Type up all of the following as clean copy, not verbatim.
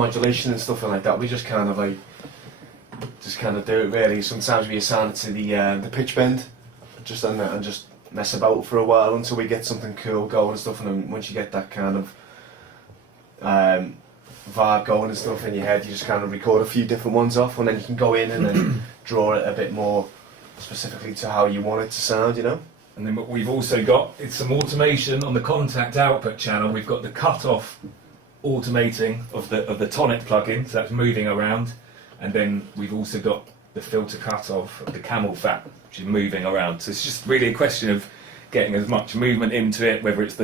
modulation and stuff like that. We just kind of do it really. Sometimes we assign it to the pitch bend, just on that, and just mess about for a while until we get something cool going and stuff. And then once you get that kind of vibe going and stuff in your head, you just kind of record a few different ones off, and then you can go in and then draw it a bit more specifically to how you want it to sound, you know. And then what we've also got is some automation on the contact output channel. We've got the cut-off automating of the tonic plugin, so that's moving around, and then we've also got the filter cut-off of the camel fat, which is moving around. So it's just really a question of getting as much movement into it, whether it's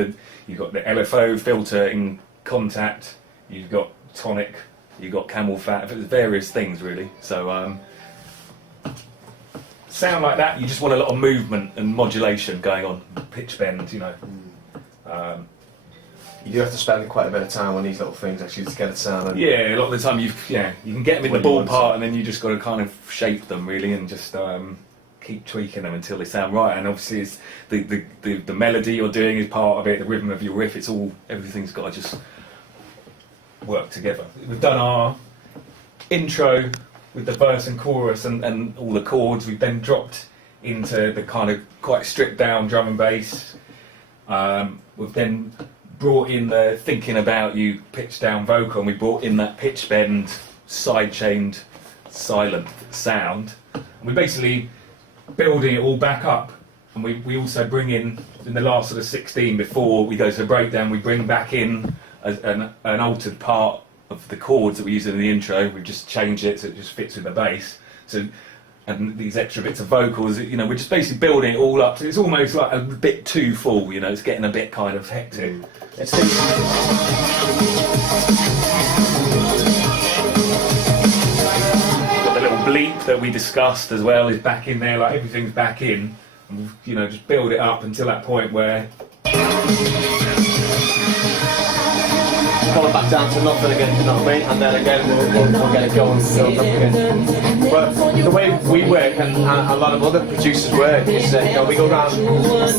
you've got the LFO filter in contact, you've got tonic, you've got camel fat, various things really. So sound like that, you just want a lot of movement and modulation going on, pitch bend, you know. You do have to spend quite a bit of time on these little things actually to get it sounding. Yeah, a lot of the time you can get them in the ball part, and then you just got to kind of shape them really, and just keep tweaking them until they sound right. And obviously, it's the melody you're doing is part of it, the rhythm of your riff. Everything's got to just work together. We've done our intro with the verse and chorus and all the chords. We've then dropped into the kind of quite stripped down drum and bass. We've then brought in the thinking about you pitch down vocal, and we brought in that pitch bend side chained silent sound, and we're basically building it all back up. And we also bring in the last sort of 16 before we go to the breakdown, we bring back in an altered part of the chords that we used in the intro. We've just changed it so it just fits with the bass. So, and these extra bits of vocals, you know, we're just basically building it all up. So it's almost like a bit too full, you know, it's getting a bit kind of hectic. Got the little bleep that we discussed as well is back in there, like everything's back in. And, you know, just build it up until that point where pull it back down to nothing again, you know what I mean? And then again we'll get it going and build up again. But the way we work, and a lot of other producers work, is you know, we go around,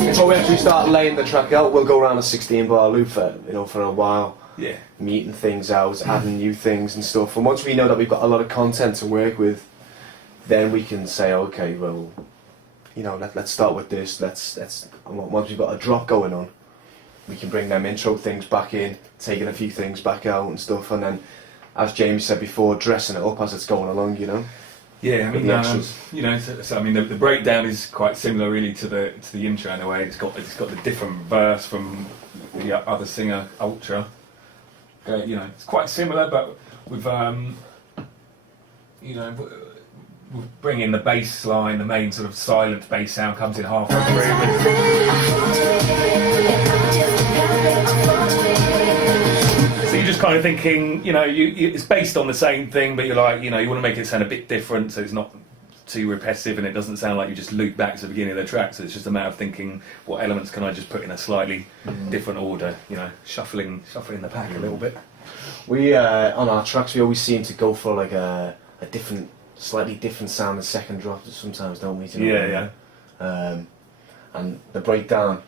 before we actually start laying the track out, we'll go around a 16-bar loop for a while. Yeah. Meeting things out, adding new things and stuff. And once we know that we've got a lot of content to work with, then we can say, okay, well, you know, let's start with this. Once we've got a drop going on, we can bring them intro things back in, taking a few things back out and stuff, and then, as Jamie said before, dressing it up as it's going along, you know. Yeah, I mean, you know, so I mean, the breakdown is quite similar really to the intro in a way. It's got the different verse from the other singer, Ultra. You know, it's quite similar, but with you know, we'll bring in the bass line, the main sort of silent bass sound comes in halfway through. So you're just kind of thinking, you know, it's based on the same thing, but you're like, you know, you want to make it sound a bit different, so it's not too repetitive, and it doesn't sound like you just loop back to the beginning of the track. So it's just a matter of thinking, what elements can I just put in a slightly different order, you know, shuffling the pack a little bit. We on our tracks, we always seem to go for like a slightly different sound the second drop sometimes, don't we? You know? Yeah. And the breakdown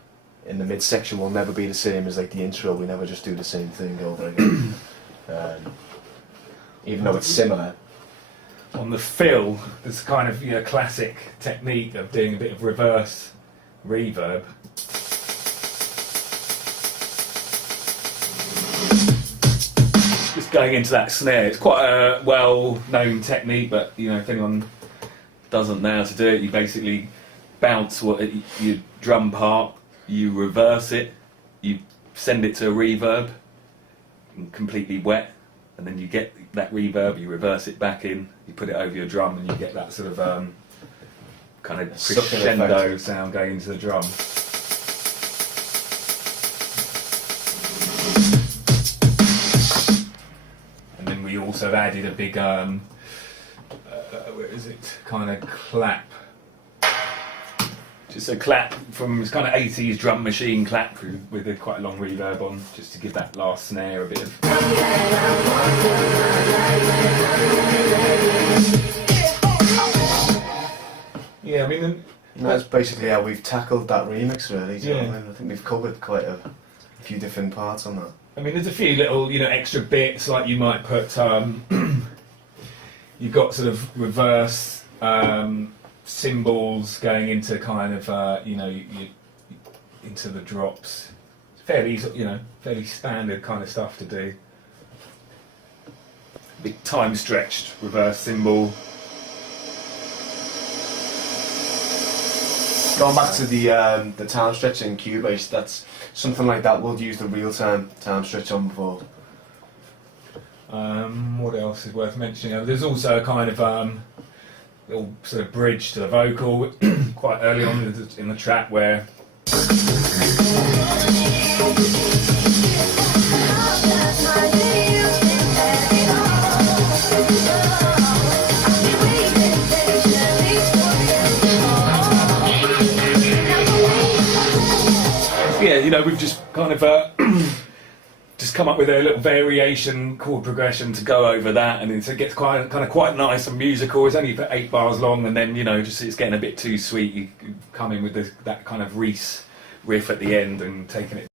in the midsection will never be the same as like the intro. We never just do the same thing over again. Even though it's similar. On the fill, there's kind of, you know, classic technique of doing a bit of reverse reverb. Just going into that snare. It's quite a well-known technique, but you know, if anyone doesn't know how to do it, you basically bounce your drum part, you reverse it, you send it to a reverb, completely wet, and then you get that reverb, you reverse it back in, you put it over your drum, and you get that sort of kind of crescendo sound going into the drum. And then we also have added a big, where is it, kind of clap. Just a clap from this kind of 80s drum machine clap with a quite a long reverb on, just to give that last snare a bit of... Yeah, I mean... That's basically how we've tackled that remix really, do you know what I mean? I think we've covered quite a few different parts on that. I mean, there's a few little, extra bits, like you might put, you've got sort of reverse cymbals going into kind of, into the drops. It's fairly standard kind of stuff to do. Big time stretched reverse cymbal. Going back to the time stretch in Cubase, that's something like that we'll use the real time stretch on before. What else is worth mentioning? There's also a kind of little sort of bridge to the vocal quite early on in the track where we've just kind of just come up with a little variation chord progression to go over that, and it gets quite nice and musical. It's only for 8 bars long, and then just it's getting a bit too sweet. You come in with that kind of Reese riff at the end and taking it